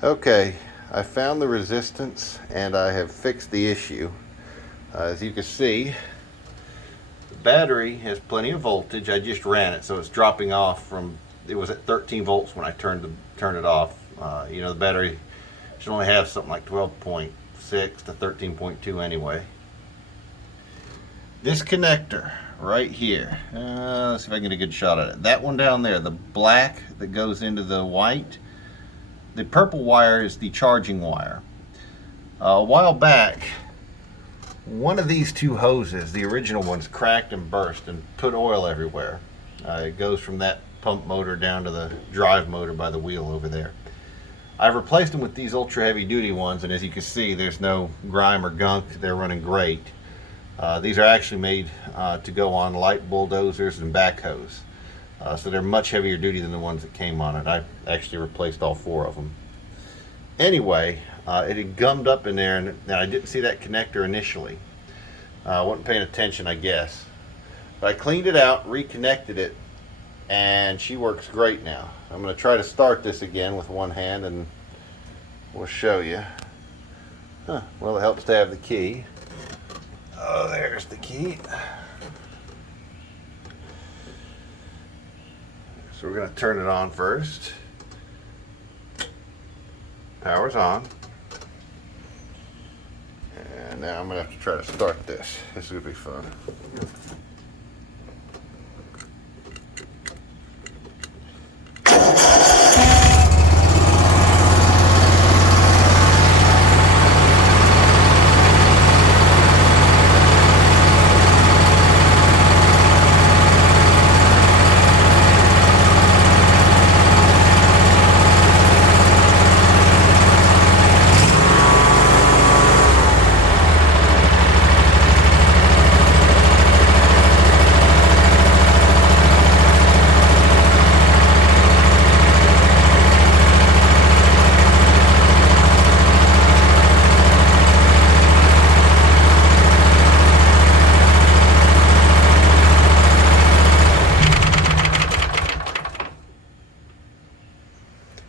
Okay, I found the resistance and I have fixed the issue. As you can see, the battery has plenty of voltage. I just ran it, so it's dropping off from, it was at 13 volts when I turned it off. You know, the battery should only have something like 12.6 to 13.2 anyway. This connector right here, let's see if I can get a good shot at it. That one down there, the black that goes into the white, the purple wire is the charging wire. A while back, one of these two hoses, the original ones, cracked and burst and put oil everywhere. It goes from that pump motor down to the drive motor by the wheel over there. I've replaced them with these ultra heavy duty ones, and as you can see, there's no grime or gunk. They're running great. These are actually made to go on light bulldozers and backhoes. So they're much heavier duty than the ones that came on it. I actually replaced all 4 of them. Anyway, it had gummed up in there, and I didn't see that connector initially. I wasn't paying attention, I guess. But I cleaned it out, reconnected it, and she works great now. I'm going to try to start this again with one hand, and we'll show you. Well, it helps to have the key. Oh, there's the key. So we're going to turn it on first. Power's on. And now I'm going to have to try to start this. This is going to be fun.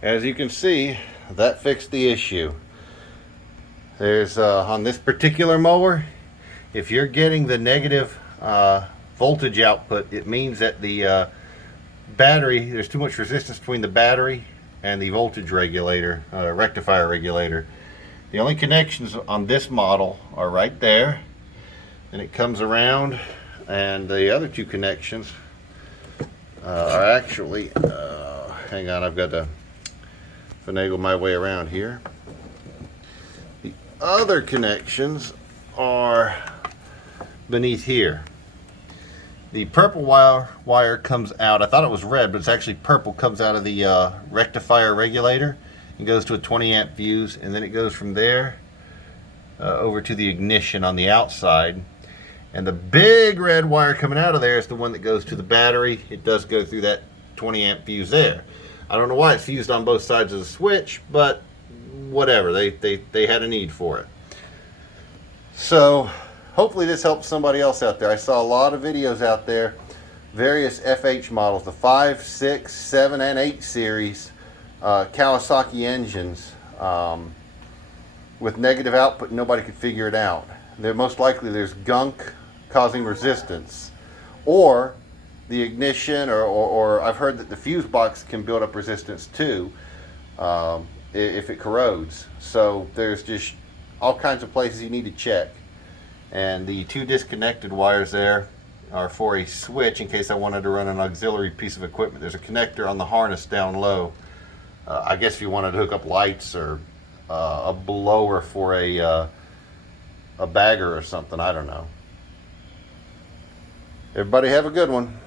As you can see, that fixed the issue. There's on this particular mower, if you're getting the negative voltage output, it means that the battery, there's too much resistance between the battery and the voltage regulator, rectifier regulator. The only connections on this model are right there, and it comes around, and the other 2 connections are actually, hang on, I've got to finagle my way around here. The other connections are beneath here. The purple wire comes out, I thought it was red, but it's actually purple, comes out of the rectifier regulator and goes to a 20 amp fuse, and then it goes from there over to the ignition on the outside. And the big red wire coming out of there is the one that goes to the battery. It does go through that 20 amp fuse there. I don't know why it's fused on both sides of the switch, but whatever, they had a need for it. So hopefully this helps somebody else out there. I saw a lot of videos out there, various FH models, the 5, 6, 7, and 8 series Kawasaki engines with negative output. Nobody could figure it out. They're most likely there's gunk causing resistance, or the ignition, or I've heard that the fuse box can build up resistance too if it corrodes. So there's just all kinds of places you need to check. And the 2 disconnected wires there are for a switch in case I wanted to run an auxiliary piece of equipment. There's a connector on the harness down low. I guess if you wanted to hook up lights or a blower for a bagger or something, I don't know. Everybody have a good one.